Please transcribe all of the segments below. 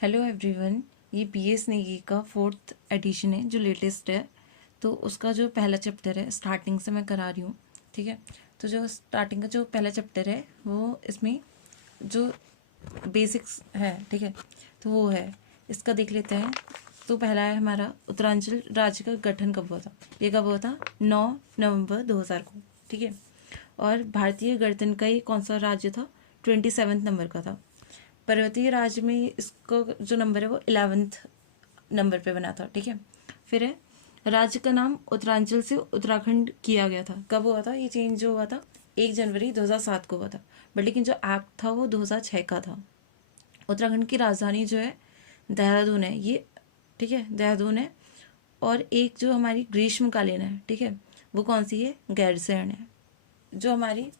Hello everyone. ये BS Negi का 4th addition है जो लेटेस्ट है। तो उसका जो पहला चैप्टर है स्टार्टिंग से मैं करा रही हूँ। ठीक है, तो जो स्टार्टिंग का जो पहला चैप्टर है वो इसमें जो बेसिक्स है, ठीक है, तो वो है, इसका देख लेते हैं। तो पहला है हमारा उत्तरांचल राज्य का गठन कब हुआ था। ये कब हुआ था? 9 नवंबर 2000 को। ठीक है, और भारतीय गणतंत्र का ये कौन सा राज्य था? 27 नंबर का था। पर्वतीय राज्य में इसका जो नंबर है वो 11th नंबर पे बना था। ठीक है, फिर है राज्य का नाम उत्तरांचल से उत्तराखंड किया गया था। कब हुआ था ये चेंज? जो हुआ था 1 जनवरी 2007 को हुआ था, बट लेकिन जो एक्ट था वो 2006 का था। उत्तराखंड की राजधानी जो है देहरादून है ये। ठीक है, देहरादून है। और एक जो हमारी ग्रीष्मकालीन है, ठीक है, वो कौन सी है? गैरसैंण है। जो हमारी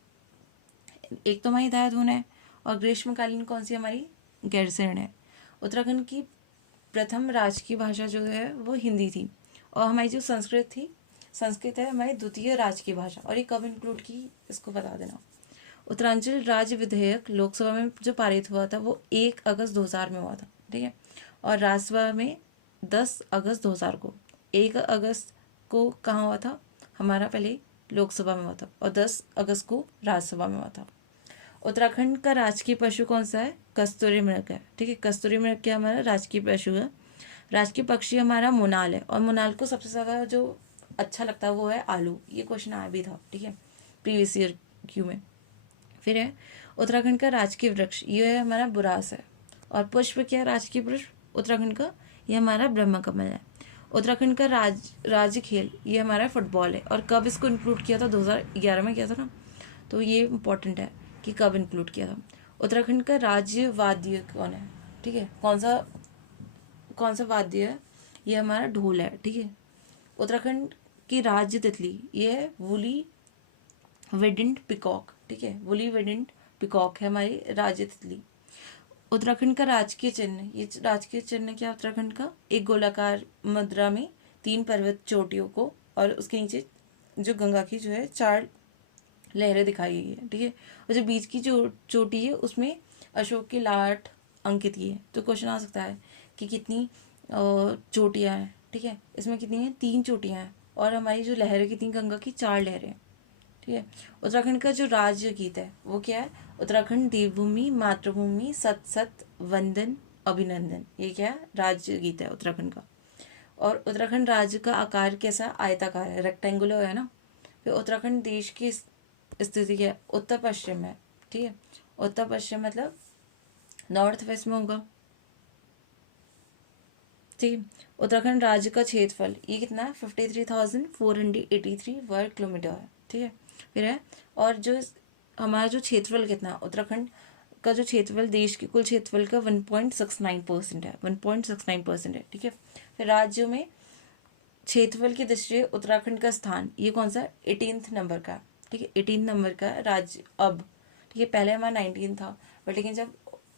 एक तो हमारी देहरादून है और ग्रीष्मकालीन कौन सी हमारी? गैरसैंण है। उत्तराखंड की प्रथम राजकीय भाषा जो है वो हिंदी थी, और हमारी जो संस्कृत थी, संस्कृत है हमारी द्वितीय राजकीय भाषा। और ये कब इंक्लूड की, इसको बता देना। उत्तरांचल राज्य विधेयक लोकसभा में जो पारित हुआ था वो 1 अगस्त 2000 में हुआ था। ठीक है, और राज्यसभा में 10 अगस्त 2000 को। 1 अगस्त को कहाँ हुआ था? हमारा पहले लोकसभा में हुआ था, और 10 अगस्त को राज्यसभा में हुआ था। उत्तराखंड का राजकीय पशु कौन सा है? कस्तूरी मृग है। ठीक है, कस्तूरी मृग क्या हमारा राजकीय पशु है। राजकीय पक्षी हमारा मोनाल है, और मोनाल को सबसे ज़्यादा जो अच्छा लगता है वो है आलू। ये क्वेश्चन आया भी था, ठीक है, प्रीवियस ईयर क्यू में। फिर है उत्तराखंड का राजकीय वृक्ष, ये है हमारा बुरास है। और पुष्प क्या है राजकीय पुष्प उत्तराखंड का? ये हमारा ब्रह्म कमल है। उत्तराखंड का राज्य खेल ये हमारा फुटबॉल है। और कब इसको इंक्लूड किया था? 2011 में किया था ना, तो ये इंपॉर्टेंट है कि कब इंक्लूड किया था। उत्तराखंड का राज्य वाद्य कौन है? ठीक है, कौन सा वाद्य है? ये हमारा ढोल है। ठीक है, उत्तराखंड की राज्य तितली ये है वुली वेडेंट पिकॉक। ठीक है, वुली वेडेंट पिकॉक है हमारी राज्य तितली। उत्तराखंड का राजकीय चिन्ह, ये राजकीय चिन्ह क्या उत्तराखंड का? एक गोलाकार मुद्रा में 3 पर्वत चोटियों को, और उसके नीचे जो गंगा की जो है 4 लहरें दिखाई गई है। ठीक है, और जो बीच की जो चोटी है उसमें अशोक की लाट अंकित की है। तो क्वेश्चन आ सकता है कि कितनी चोटियाँ हैं। ठीक है, इसमें कितनी हैं? 3 चोटियाँ हैं, और हमारी जो लहरें कितनी? गंगा की 4 लहरें। ठीक है, उत्तराखंड का जो राज्य गीत है वो क्या है? उत्तराखंड देवभूमि मातृभूमि सत सत वंदन अभिनंदन। ये क्या है? राज्य गीत है उत्तराखंड का। और उत्तराखंड राज्य का आकार कैसा? आयताकार है, रेक्टेंगुलर है ना। फिर उत्तराखंड देश की स्थिति क्या है? उत्तर पश्चिम है। ठीक है, उत्तर पश्चिम मतलब नॉर्थ वेस्ट में होगा। ठीक है, उत्तराखंड राज्य का क्षेत्रफल ये कितना है? 53,483 वर्ग किलोमीटर है। ठीक है, फिर है और जो हमारा जो क्षेत्रफल कितना? उत्तराखंड का जो क्षेत्रफल देश के कुल क्षेत्रफल का 1.69% है। 1.69% है। ठीक है, फिर राज्यों में क्षेत्रफल की दृष्टि से उत्तराखंड का स्थान ये कौन सा? 18th नंबर का। ठीक है, 18 नंबर का राज्य अब। ठीक है, पहले हमारा 19 था, बट लेकिन जब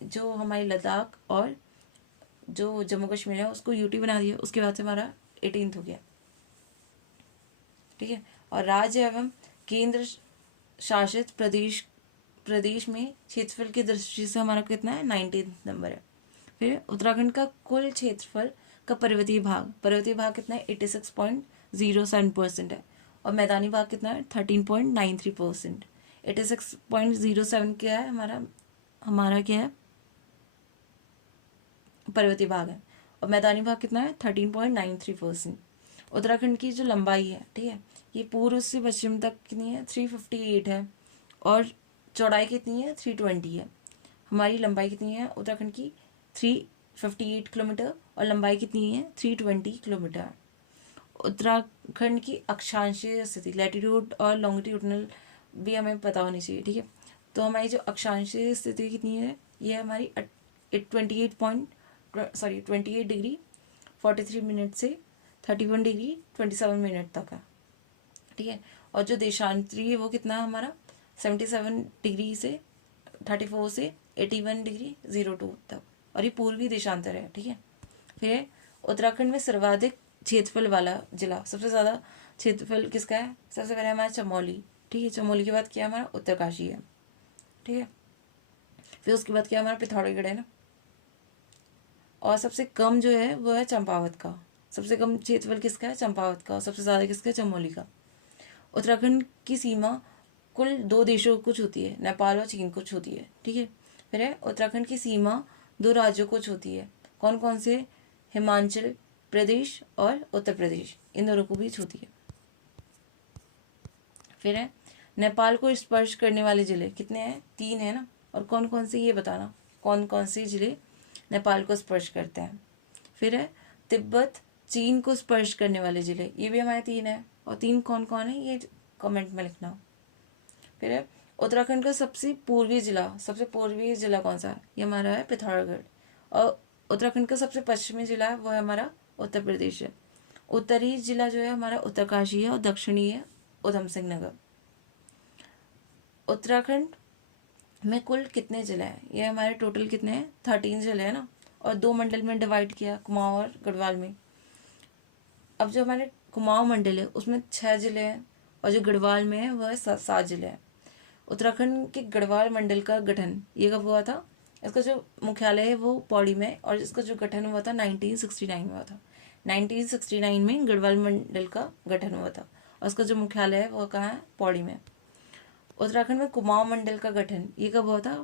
जो हमारी लद्दाख और जो जम्मू कश्मीर है उसको यूटी बना दिया, उसके बाद से हमारा 18th हो गया। ठीक है, और राज्य एवं केंद्र शासित प्रदेश में क्षेत्रफल की दृष्टि से हमारा कितना है? 19th नंबर है। फिर उत्तराखंड का कुल क्षेत्रफल का पर्वतीय भाग कितना है? 86.07% है। और मैदानी भाग कितना है? 13.93%। 86.07 क्या है हमारा क्या है? पर्वतीय भाग है। और मैदानी भाग कितना है? 13.93%। उत्तराखंड की जो लंबाई है, ठीक है, ये पूर्व से पश्चिम तक कितनी है? 358 है। और चौड़ाई कितनी है? 320 है। हमारी लंबाई कितनी है उत्तराखंड की? 358 किलोमीटर, और लंबाई कितनी है? 320 किलोमीटर। उत्तराखंड की अक्षांशीय स्थिति, लैटिट्यूड और लॉन्गिट्यूडनल भी हमें पता होनी चाहिए। ठीक है, तो हमारी जो अक्षांशीय स्थिति कितनी है? ये हमारी 28 डिग्री 43 मिनट से 31 डिग्री 27 मिनट तक है। ठीक है, और जो देशांतरी है वो कितना है हमारा? 77 डिग्री से 34 से 81 डिग्री 02 तक, और ये पूर्वी देशांतर है। ठीक है, फिर उत्तराखंड में सर्वाधिक क्षेत्रफल वाला जिला, सबसे ज़्यादा क्षेत्रफल किसका है? सबसे पहले हमारा चमोली। ठीक है, चमोली के बाद क्या हमारा? उत्तरकाशी है। ठीक है, फिर उसके बाद क्या हमारा? पिथौरागढ़ है ना। और सबसे कम जो है वो है चंपावत का। सबसे कम क्षेत्रफल किसका है? चंपावत का। और सबसे ज़्यादा किसका है? चमोली का। उत्तराखंड की सीमा कुल 2 देशों को छूती है, नेपाल और चीन को छूती है, ठीक है। फिर है उत्तराखंड की सीमा 2 राज्यों को छूती है। कौन कौन से? हिमाचल प्रदेश और उत्तर प्रदेश, इन दोनों को भी छूती है। फिर है नेपाल को स्पर्श करने वाले जिले कितने हैं? 3 है ना। और कौन कौन से, ये बताना कौन कौन से जिले नेपाल को स्पर्श करते हैं। फिर है तिब्बत चीन को स्पर्श करने वाले जिले, ये भी हमारे 3 है। और 3 कौन कौन है ये कमेंट में लिखना। फिर है उत्तराखंड का सबसे पूर्वी जिला कौन सा है? ये हमारा है पिथौरागढ़। और उत्तराखंड का सबसे पश्चिमी जिला है वो है हमारा उत्तर प्रदेश है। उत्तरी जिला जो है हमारा उत्तरकाशी है और दक्षिणी है उधम सिंह नगर। उत्तराखंड में कुल कितने जिले हैं? ये हमारे टोटल कितने हैं? 13 जिले हैं ना। और 2 मंडल में डिवाइड किया, कुमाऊं और गढ़वाल में। अब जो हमारे कुमाऊं मंडल है उसमें 6 जिले हैं और जो गढ़वाल में है वह है 7 जिले हैं। उत्तराखंड के गढ़वाल मंडल का गठन ये कब हुआ था? इसका जो मुख्यालय है वो पौड़ी में, और इसका जो गठन हुआ था 1969 में हुआ था। 1969 में गढ़वाल मंडल का गठन हुआ था और उसका जो मुख्यालय है वो कहाँ है? पौड़ी में। उत्तराखंड में कुमाऊं मंडल का गठन ये कब हुआ था?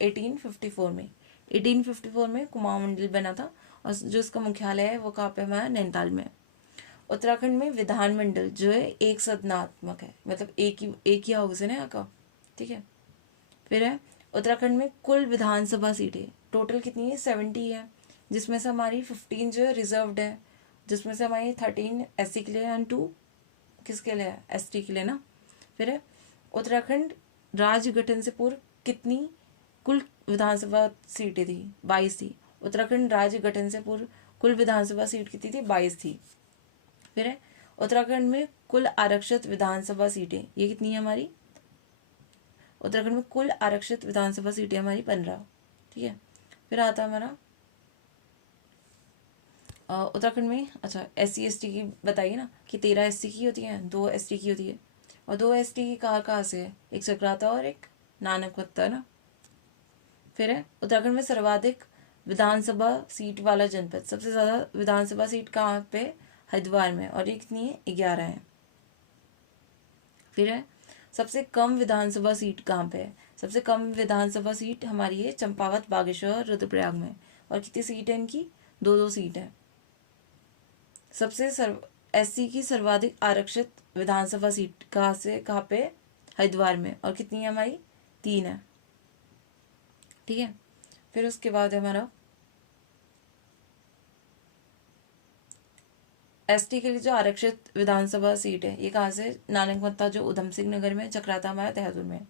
1854 में। 1854 में कुमाऊं मंडल बना था और जो इसका मुख्यालय है वो कहाँ पे? हमारा नैनीताल में। उत्तराखंड में विधानमंडल जो है एक सदनात्मक है, मतलब एक ही हाउस है ना यहाँ का, ठीक है। फिर है उत्तराखंड में कुल विधानसभा सीटें टोटल कितनी है? 70 है, जिसमें से हमारी 15 जो है रिजर्व्ड है, जिसमें से हमारी 13 SC के लिए एंड 2 किसके लिए है? ST के लिए ना। फिर है उत्तराखंड राज्य गठन से पूर्व कितनी कुल विधानसभा सीटें थी? 22 थी। उत्तराखंड राज्य गठन से पूर्व कुल विधानसभा सीट कितनी थी? 22 थी। फिर है उत्तराखंड में कुल आरक्षित विधानसभा सीटें ये कितनी है हमारी? उत्तराखंड में कुल आरक्षित विधानसभा सीटें हमारी 15, ठीक है। फिर आता है हमारा उत्तराखंड में, अच्छा SC ST की बताइए ना कि 13 SC की होती है, 2 ST की होती है। और 2 ST की कहाँ से है? एक चक्राता और एक नानकवत्ता है ना। फिर है उत्तराखंड में सर्वाधिक विधानसभा सीट वाला जनपद, सबसे ज़्यादा विधानसभा सीट कहाँ पे? हरिद्वार में, और ये कितनी है? 11 है। फिर है सबसे कम विधानसभा सीट कहाँ पे है? सबसे कम विधानसभा सीट हमारी है चंपावत, बागेश्वर और रुद्रप्रयाग में। और कितनी सीट है इनकी? 2-2 सीट है। सबसे SC की सर्वाधिक आरक्षित विधानसभा सीट कहाँ से कहाँ पे? हरिद्वार में, और कितनी है हमारी? 3 है, ठीक है। फिर उसके बाद है हमारा ST के लिए जो आरक्षित विधानसभा सीट है ये कहाँ से? नानकमत्ता जो उधम सिंह नगर में, चक्राता हमारा देहरादून में।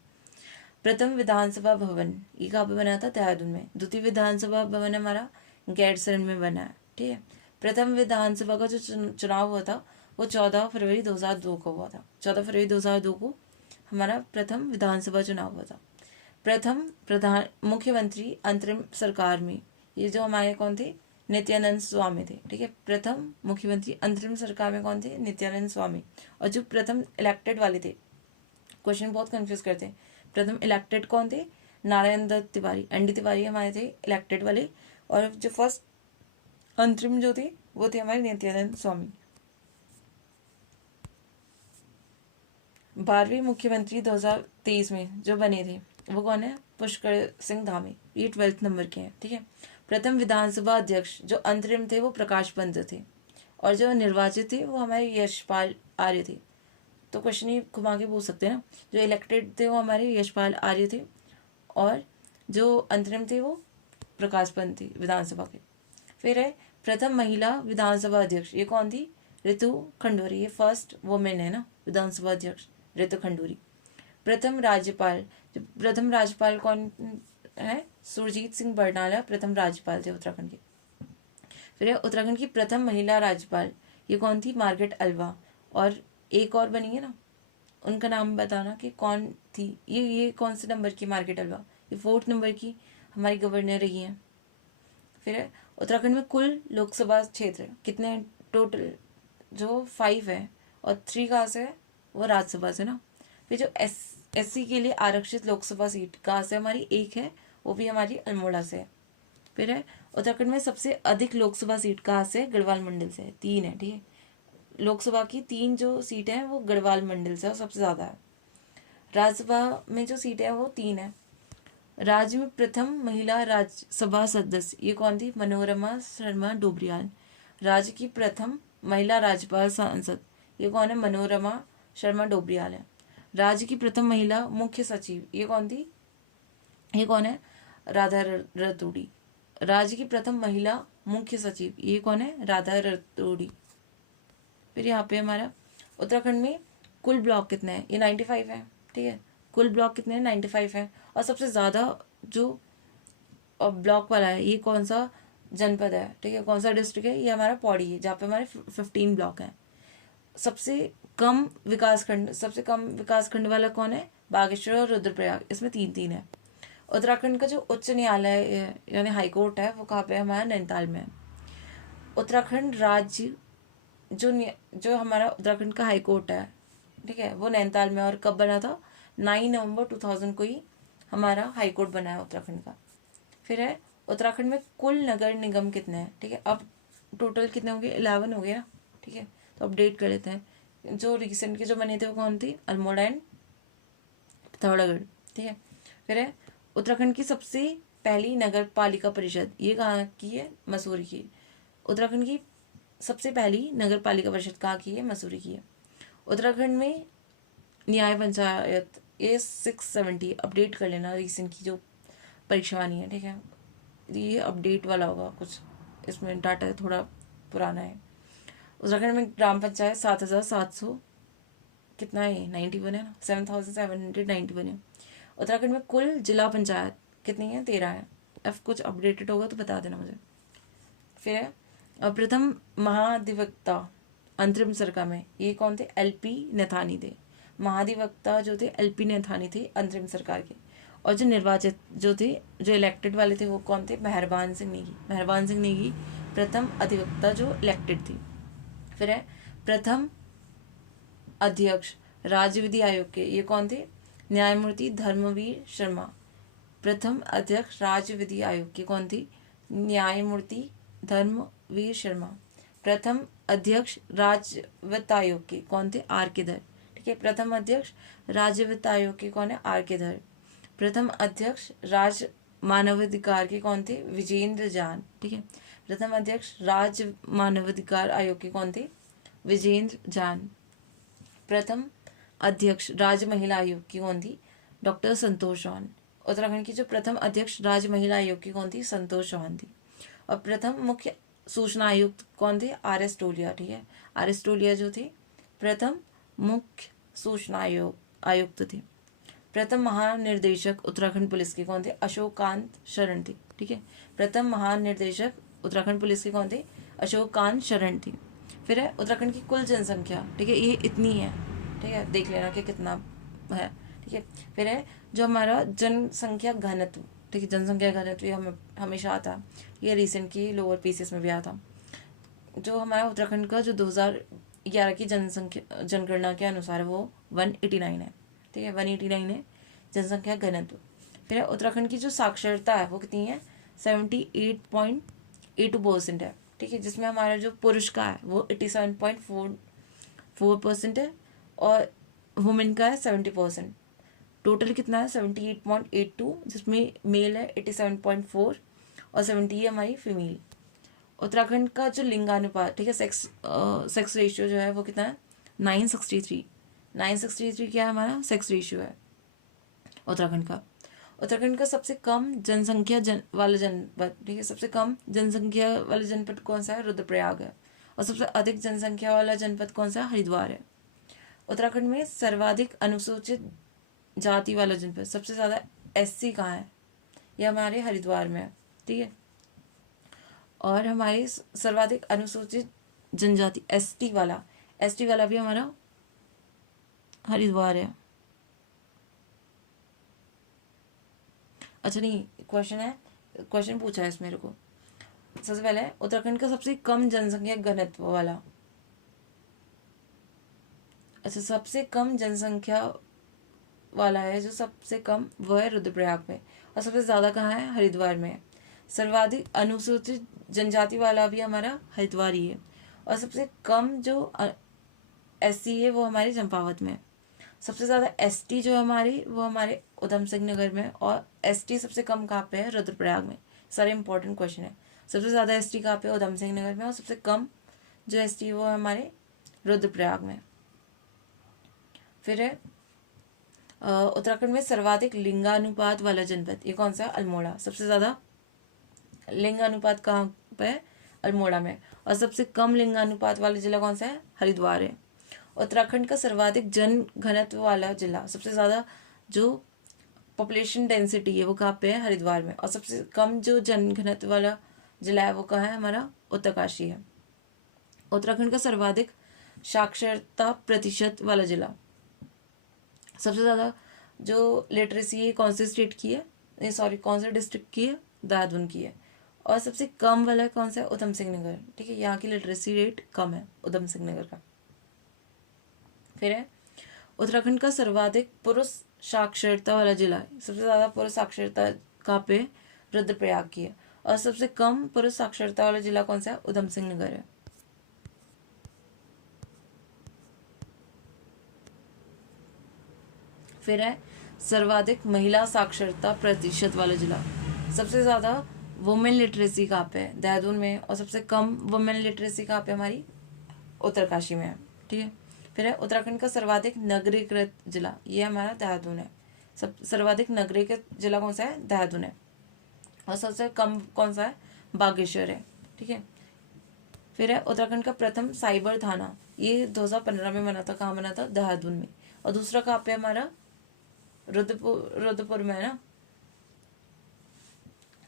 प्रथम विधानसभा भवन ये कहाँ पे बना था? देहरादून में। द्वितीय विधानसभा भवन हमारा गैरसैंण में बना है, ठीक है। प्रथम विधानसभा का जो चुनाव हुआ था वो 14 फरवरी 2002 को हुआ था। 14 फरवरी 2002 को हमारा प्रथम विधानसभा चुनाव हुआ था। प्रथम प्रधान मुख्यमंत्री अंतरिम सरकार में ये जो हमारे कौन थे? नित्यानंद स्वामी थे, ठीक है। प्रथम मुख्यमंत्री अंतरिम सरकार में कौन थे? नित्यानंद स्वामी। और जो प्रथम इलेक्टेड वाले थे, क्वेश्चन बहुत कंफ्यूज करते हैं, प्रथम इलेक्टेड कौन थे? नारायण दत्त तिवारी, ND तिवारी हमारे थे इलेक्टेड वाले। और जो फर्स्ट अंतरिम जो थे वो थे हमारे नित्यानंद स्वामी। 12वें मुख्यमंत्री 2023 में जो बने थे वो कौन है? पुष्कर सिंह धामी, ये 12th नंबर के हैं, ठीक है। प्रथम विधानसभा अध्यक्ष जो अंतरिम थे वो प्रकाश पंत थे, और जो निर्वाचित थे वो हमारे यशपाल आर्य थे। तो क्वेश्चन ही घुमा के पूछ सकते हैं ना, जो इलेक्टेड थे वो हमारे यशपाल आर्य थे, और जो अंतरिम थे वो प्रकाश पंत थे विधानसभा के। फिर है प्रथम महिला विधानसभा अध्यक्ष ये कौन थी? ऋतु खंडूरी, ये फर्स्ट वुमेन है ना विधानसभा अध्यक्ष, ऋतु खंडूरी। प्रथम राज्यपाल कौन है? सुरजीत सिंह बरनाला प्रथम राज्यपाल थे उत्तराखंड के। फिर उत्तराखंड की प्रथम महिला राज्यपाल ये कौन थी? Margaret Alva. और एक और बनी है ना, उनका नाम बताना कि कौन थी। ये कौन से नंबर की? मार्गरेट अल्वा ये 4th नंबर की हमारी गवर्नर रही हैं। फिर उत्तराखंड में कुल लोकसभा क्षेत्र कितने हैं टोटल? जो 5 है, और 3 कहाँ से है? वो राज्यसभा से ना। फिर जो SC के लिए आरक्षित लोकसभा सीट कहाँ से हमारी? 1 है, वो भी हमारी अल्मोड़ा से है। फिर है उत्तराखंड में सबसे अधिक लोकसभा सीट कहाँ से? गढ़वाल मंडल से है, 3 है, ठीक है। लोकसभा की 3 जो सीटें हैं वो गढ़वाल मंडल से और सबसे ज़्यादा है। राज्यसभा में जो सीटें हैं वो 3 है। राज्य में प्रथम महिला राज्यसभा सदस्य ये कौन थी? मनोरमा शर्मा डोबरियाल। राज्य की प्रथम महिला राज्यपाल सांसद ये कौन है? मनोरमा शर्मा डोबरियाल है। राज्य की प्रथम महिला मुख्य सचिव ये कौन थी? ये कौन है? राधा रतूड़ी। राज्य की प्रथम महिला मुख्य सचिव ये कौन है? राधा रतूड़ी। फिर यहाँ पे हमारा उत्तराखंड में कुल ब्लॉक कितने हैं? ये 95 है, ठीक है। कुल ब्लॉक कितने हैं? 95 है। और सबसे ज़्यादा जो ब्लॉक वाला है ये कौन सा जनपद है, ठीक है, कौन सा डिस्ट्रिक्ट है? ये हमारा पौड़ी है, जहाँ पे हमारे 15 ब्लॉक हैं। सबसे सबसे कम विकासखंड वाला कौन है? बागेश्वर और रुद्रप्रयाग, इसमें 3-3 है। उत्तराखंड का जो उच्च न्यायालय है यानी हाईकोर्ट है वो कहाँ पे है? हमारा नैनीताल में है। उत्तराखंड राज्य जो हमारा उत्तराखंड का हाईकोर्ट है, ठीक है, वो नैनीताल में। और कब बना था? 9 नवंबर 2000 को ही हमारा हाईकोर्ट बना है उत्तराखंड का। फिर है उत्तराखंड में कुल नगर निगम कितने हैं, ठीक है। अब टोटल कितने हो गए? 11 हो गए ना, ठीक है। तो अपडेट कर लेते हैं। जो रिसेंट के जो बने थे वो कौन थी? अल्मोड़ा एंड पिथौरागढ़, ठीक है। फिर है उत्तराखंड की सबसे पहली नगर पालिका परिषद ये कहाँ की है? मसूरी की। उत्तराखंड की सबसे पहली नगर पालिका परिषद कहाँ की है? मसूरी की है। उत्तराखंड में न्याय पंचायत ये 670 अपडेट कर लेना, रिसेंट की जो परीक्षा आनी है, ठीक है। ये अपडेट वाला होगा कुछ, इसमें डाटा थोड़ा पुराना है। उत्तराखंड में ग्राम पंचायत 7700 कितना है? 91 है ना, 7791 है। उत्तराखंड में कुल जिला पंचायत कितनी है? 13 है। अब कुछ अपडेटेड होगा तो बता देना मुझे। फिर है प्रथम महाधिवक्ता अंतरिम सरकार में ये कौन थे? एलपी नैथानी थे। महाधिवक्ता जो थे एलपी नैथानी थे अंतरिम सरकार के। और जो निर्वाचित जो थे, जो इलेक्टेड वाले थे वो कौन थे? मेहरबान सिंह नेगी। मेहरबान सिंह नेगी प्रथम अधिवक्ता जो इलेक्टेड थी। फिर है प्रथम अध्यक्ष राज्य विधि आयोग के ये कौन थे? न्यायमूर्ति धर्मवीर शर्मा। प्रथम अध्यक्ष राज्य विधि आयोग की कौन थी? न्यायमूर्ति धर्मवीर शर्मा। प्रथम अध्यक्ष राज्य वित्त आयोग के कौन थे? आर के धर, ठीक है। प्रथम अध्यक्ष राज्य वित्त आयोग के कौन है? आर के धर। प्रथम अध्यक्ष राज्य मानवाधिकार के कौन थे? विजेंद्र जान, ठीक है। प्रथम अध्यक्ष राज्य मानवाधिकार आयोग के कौन थे? विजेंद्र जान। प्रथम अध्यक्ष राज्य महिला आयोग की कौन थी? डॉक्टर संतोष चौहान। उत्तराखंड की जो प्रथम अध्यक्ष राज्य महिला आयोग की कौन थी? संतोष चौहान थी। और प्रथम मुख्य सूचना आयुक्त कौन थे? आर एस टोलिया, ठीक है। आर एस टोलिया जो थे प्रथम मुख्य सूचना आयुक्त थे। प्रथम महानिर्देशक उत्तराखंड पुलिस के कौन थे? अशोककांत शरण थे, ठीक है। प्रथम महानिर्देशक उत्तराखंड पुलिस के कौन थे? अशोककांत शरण थे। फिर है उत्तराखंड की कुल जनसंख्या, ठीक है, ये इतनी है, ठीक है, देख लेना कि कितना है, ठीक है। फिर है जो हमारा जनसंख्या घनत्व, ठीक है, जनसंख्या घनत्व ये हमेशा आता है, ये रिसेंट की लोअर पीसीएस में भी आया था। जो हमारा उत्तराखंड का जो 2011 की जनगणना के अनुसार वो 189 है, ठीक है, 189 है जनसंख्या घनत्व। फिर उत्तराखंड की जो साक्षरता है वो कितनी है? 78.82% है, ठीक है, जिसमें हमारा जो पुरुष का है वो 87.44% है और वुमेन का है 70%। टोटल कितना है? 78.82, जिसमें मेल है 87.4 और 70 है हमारी फीमेल। उत्तराखंड का जो लिंगानुपात, ठीक है, सेक्स रेशियो जो है वो कितना है? 963। 963 क्या है हमारा? सेक्स रेशियो है उत्तराखंड का। उत्तराखंड का सबसे कम जनसंख्या वाला जनपद, ठीक है, सबसे कम जनसंख्या वाला जनपद कौन सा है? रुद्रप्रयाग है। और सबसे अधिक जनसंख्या वाला जनपद कौन सा है? हरिद्वार है। उत्तराखंड में सर्वाधिक अनुसूचित जाति वाला जनपद, सबसे ज़्यादा एससी कहाँ है? ये हमारे हरिद्वार में है, ठीक है। और हमारे सर्वाधिक अनुसूचित जनजाति एसटी वाला भी हमारा हरिद्वार है। अच्छा नहीं, क्वेश्चन पूछा है इस मेरे को। सबसे पहले उत्तराखंड का सबसे कम जनसंख्या घनत्व वाला, अच्छा सबसे कम जनसंख्या वाला है जो सबसे कम वो है रुद्रप्रयाग में, और सबसे ज़्यादा कहाँ है? हरिद्वार में है। सर्वाधिक अनुसूचित जनजाति वाला भी हमारा हरिद्वार ही है। और सबसे कम जो SC है वो हमारे चंपावत में है। सबसे ज़्यादा ST जो हमारी वो हमारे उधम सिंह नगर में, और ST सबसे कम कहाँ पे है? रुद्रप्रयाग में। सारे इंपॉर्टेंट क्वेश्चन है। सबसे ज़्यादा ST कहाँ पे? उधम सिंह नगर में। और सबसे कम जो ST वो हमारे रुद्रप्रयाग में। फिर है उत्तराखंड में सर्वाधिक लिंगानुपात वाला जनपद, ये कौन सा है? अल्मोड़ा। सबसे ज़्यादा लिंगानुपात कहाँ पे है? अल्मोड़ा में। और सबसे कम लिंगानुपात वाला जिला कौन सा है? हरिद्वार है। उत्तराखंड का सर्वाधिक जन घनत्व वाला जिला, सबसे ज़्यादा जो पॉपुलेशन डेंसिटी है वो कहाँ पे है? हरिद्वार में। और सबसे कम जो जन घनत्व वाला जिला है वो कहाँ है? हमारा उत्तरकाशी है। उत्तराखंड का सर्वाधिक साक्षरता प्रतिशत वाला जिला, सबसे ज़्यादा जो लिटरेसी है कौन से स्टेट की है? सॉरी, कौन से डिस्ट्रिक्ट की है? देहरादून की है। और सबसे कम वाला कौन सा है? उधम सिंह नगर। ठीक है, यहाँ की लिटरेसी रेट कम है उधम सिंह नगर का। फिर है उत्तराखंड का सर्वाधिक पुरुष साक्षरता वाला जिला है, सबसे ज़्यादा पुरुष साक्षरता कहाँ पे? रुद्रप्रयाग की है। और सबसे कम पुरुष साक्षरता वाला जिला कौन सा है? उधम सिंह नगर है। फिर है सर्वाधिक महिला साक्षरता प्रतिशत वाला जिला, सबसे ज़्यादा वुमेन लिटरेसी कहाँ पे है? देहरादून में। और सबसे कम वुमेन लिटरेसी कहाँ पे? हमारी उत्तरकाशी में है। ठीक है। फिर है उत्तराखंड का सर्वाधिक नगरीकृत जिला, ये हमारा देहरादून है। सर्वाधिक नगरीकृत जिला कौन सा है? देहरादून है। और सबसे कम कौन सा है? बागेश्वर है। ठीक है। फिर है उत्तराखंड का प्रथम साइबर थाना, ये 2015 में बना था। कहाँ बना था? देहरादून में। और दूसरा कहाँ पे? हमारा रुद्रपुर में है ना।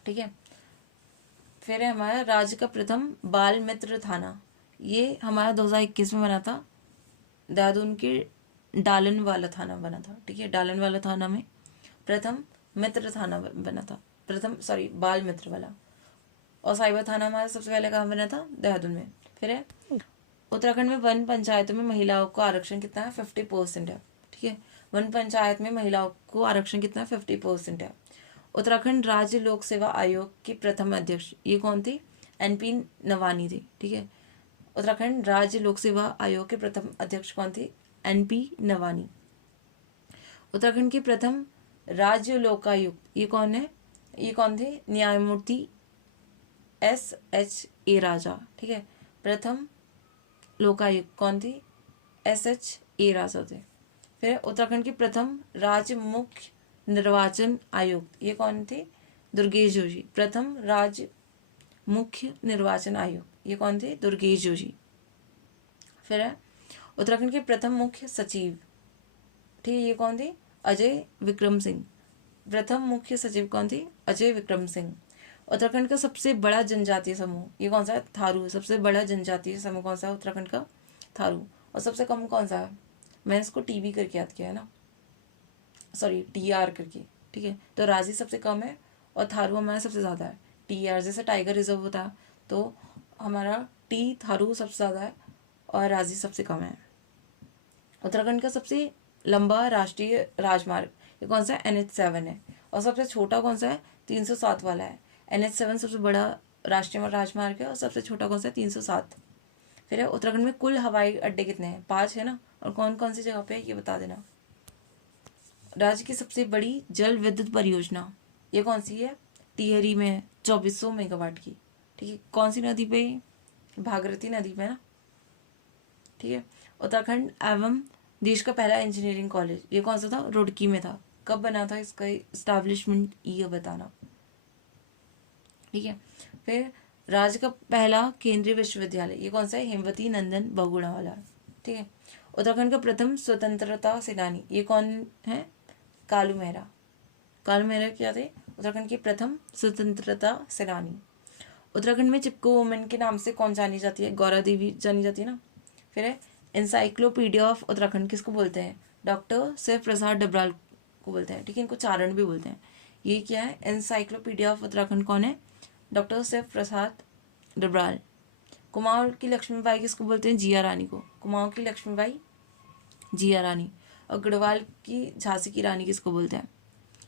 ठीक है। फिर है हमारा राज्य का प्रथम बाल मित्र थाना, ये हमारा 2021 में बना था। देहरादून के डालन वाला थाना बना था। ठीक है, डालन वाला थाना में प्रथम मित्र थाना बना था। बाल मित्र वाला। और साइबर थाना हमारा सबसे पहले कहाँ बना था? देहरादून में। फिर है उत्तराखंड में वन पंचायतों में महिलाओं को आरक्षण कितना है? 50% है। ठीक है, वन पंचायत में महिलाओं को आरक्षण कितना है? 50% है। उत्तराखंड राज्य लोक सेवा आयोग की प्रथम अध्यक्ष, ये कौन थी? NP नवानी थी। ठीक है, उत्तराखंड राज्य लोक सेवा आयोग के प्रथम अध्यक्ष कौन थी? NP नवानी। उत्तराखंड के प्रथम राज्य लोकायुक्त, ये कौन है? ये कौन थे? न्यायमूर्ति SH A राजा। ठीक है, प्रथम लोकायुक्त कौन थी? SH A राजा थे। फिर उत्तराखंड की प्रथम राज्य मुख्य निर्वाचन आयुक्त, ये कौन थे? दुर्गेश जोशी। प्रथम राज्य मुख्य निर्वाचन आयुक्त, ये कौन थे? दुर्गेश जोशी। फिर है उत्तराखंड के प्रथम मुख्य सचिव, ठीक है, ये कौन थे? अजय विक्रम सिंह। प्रथम मुख्य सचिव कौन थे? अजय विक्रम सिंह। उत्तराखंड का सबसे बड़ा जनजातीय समूह, ये कौन सा है? थारू। सबसे बड़ा जनजातीय समूह कौन सा है? उत्तराखंड का थारू। और सबसे कम कौन सा है? मैंने इसको TB करके याद किया है ना, सॉरी TR करके। ठीक है, तो राजी सबसे कम है और थारू हमारा सबसे ज़्यादा है। TR जैसे टाइगर रिजर्व होता है तो हमारा थारू सबसे ज़्यादा है और राजी सबसे कम है। उत्तराखंड का सबसे लंबा राष्ट्रीय राजमार्ग, ये कौन सा है? NH7 है। और सबसे छोटा कौन सा है? 307 वाला है। NH7 सबसे बड़ा राष्ट्रीय राजमार्ग है और सबसे छोटा कौन सा है? 307। फिर है उत्तराखंड में कुल हवाई अड्डे कितने हैं? 5 है ना। और कौन कौन सी जगह पे है ये बता देना। राज्य की सबसे बड़ी जल विद्युत परियोजना, ये कौन सी है? टिहरी में है, 2400 मेगावाट की। ठीक है, कौन सी नदी पे? भागीरथी नदी पे ना। ठीक है, उत्तराखंड एवं देश का पहला इंजीनियरिंग कॉलेज, ये कौन सा था? रुड़की में था। कब बना था? इसका इस्टेब्लिशमेंट ईयर बताना। ठीक है, फिर राज्य का पहला केंद्रीय विश्वविद्यालय, ये कौन सा है? हेमवती नंदन बहुगुणा वाला। ठीक है, उत्तराखंड का प्रथम स्वतंत्रता सेनानी, ये कौन है? कालू मेहरा। कालू मेहरा क्या थे? उत्तराखंड के प्रथम स्वतंत्रता सेनानी। उत्तराखंड में चिपको वुमेन के नाम से कौन जानी जाती है? गौरा देवी जानी जाती है ना। फिर है एनसाइक्लोपीडिया ऑफ उत्तराखंड किसको बोलते हैं? डॉक्टर शिव प्रसाद डबराल को बोलते हैं। ठीक है, इनको चारण भी बोलते हैं। ये क्या है? एनसाइक्लोपीडिया ऑफ उत्तराखंड कौन है? डॉक्टर शिव प्रसाद डबराल। कुमाऊं की लक्ष्मीबाई किसको बोलते हैं? जिया रानी को। कुमाऊं की लक्ष्मीबाई जिया रानी। और गढ़वाल की झांसी की रानी किसको बोलते हैं?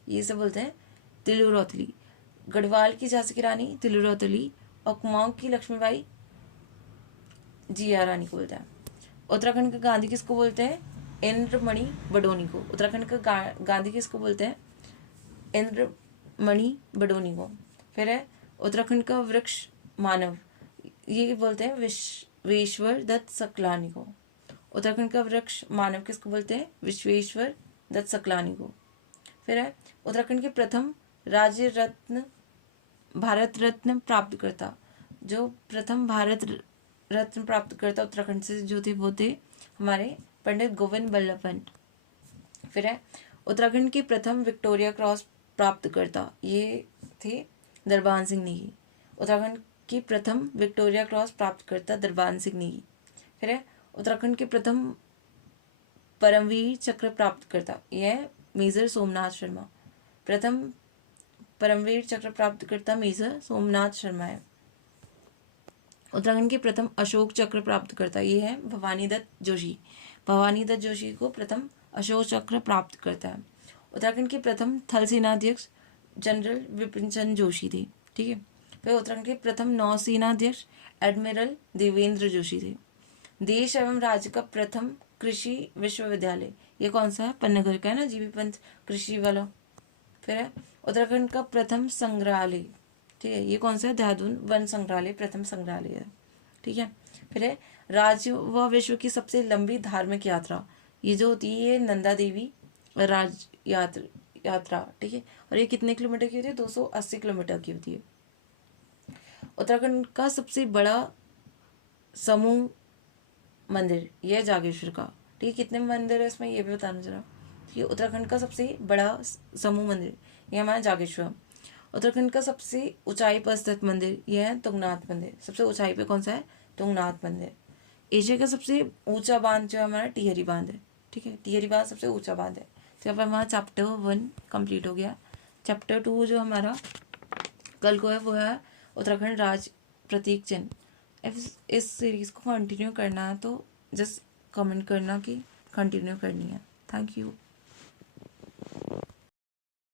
ये सब बोलते हैं तिलु रौतली। गढ़वाल की झांसी की रानी तिलोत्तली और कुमाऊं की लक्ष्मीबाई जिया रानी को बोलते हैं। उत्तराखंड का गांधी किसको बोलते हैं? इंद्रमणि बडोनी को। उत्तराखंड का गांधी किसको बोलते हैं? इंद्रमणि बडोनी को। फिर है उत्तराखंड का वृक्ष मानव, ये बोलते हैं विश्वेश्वर दत्त सकलानी को। उत्तराखंड का वृक्ष मानव किसको बोलते हैं? विश्वेश्वर दत्त सकलानी को। फिर है उत्तराखंड के प्रथम राज्य रत्न भारत रत्न प्राप्तकर्ता, जो प्रथम भारत रत्न प्राप्तकर्ता उत्तराखंड से जो थे वो थे हमारे पंडित गोविंद बल्लभ पंत। फिर है उत्तराखंड के प्रथम विक्टोरिया क्रॉस प्राप्तकर्ता, ये थे दरबान सिंह नेगी। उत्तराखंड की प्रथम विक्टोरिया क्रॉस प्राप्तकर्ता दरबान सिंह नेगी। फिर है उत्तराखंड के प्रथम परमवीर चक्र प्राप्तकर्ता, यह है मेजर सोमनाथ शर्मा। प्रथम परमवीर चक्र प्राप्तकर्ता मेजर सोमनाथ शर्मा है। उत्तराखंड के प्रथम अशोक चक्र प्राप्तकर्ता, ये है भवानी दत्त जोशी। भवानी दत्त जोशी को प्रथम अशोक चक्र प्राप्त करता है। उत्तराखंड के प्रथम थल सेनाध्यक्ष जनरल विपिन चंद्र जोशी थे। ठीक है। फिर उत्तराखंड के प्रथम नौसेनाध्यक्ष एडमिरल देवेंद्र जोशी थे। देश एवं राज्य का प्रथम कृषि विश्वविद्यालय, ये कौन सा है? पन्नागढ़ का है ना, जीबी पंत कृषि वाला। फिर है उत्तराखंड का प्रथम संग्रहालय, ठीक है, ये कौन सा है? देहरादून वन संग्रहालय प्रथम संग्रहालय है। ठीक है। फिर है राज्य व विश्व की सबसे लंबी धार्मिक यात्रा, ये जो होती है ये नंदा देवी राज यात्रा। ठीक है। और ये कितने किलोमीटर की होती है? 280 किलोमीटर की होती है। उत्तराखंड का सबसे बड़ा समूह मंदिर, यह है जागेश्वर का। ठीक है। कितने मंदिर है इसमें ये भी बताना जरा। ये उत्तराखंड का सबसे बड़ा समूह मंदिर, यह हमारा जागेश्वर। उत्तराखंड का सबसे ऊंचाई पर स्थित मंदिर, यह है तुंगनाथ मंदिर। सबसे ऊंचाई पे कौन सा है? तुंगनाथ मंदिर। एशिया का सबसे ऊंचा बांध जो हमारा टिहरी बांध है। ठीक है। टिहरी बांध सबसे ऊंचा बांध है। तो यहाँ पर हमारा चैप्टर 1 कंप्लीट हो गया। चैप्टर 2 जो हमारा कल को है वो है उत्तराखंड राज्य प्रतीक चिन्ह। इस सीरीज को कंटिन्यू करना है तो जस्ट कमेंट करना कि कंटिन्यू करनी है। Thank you.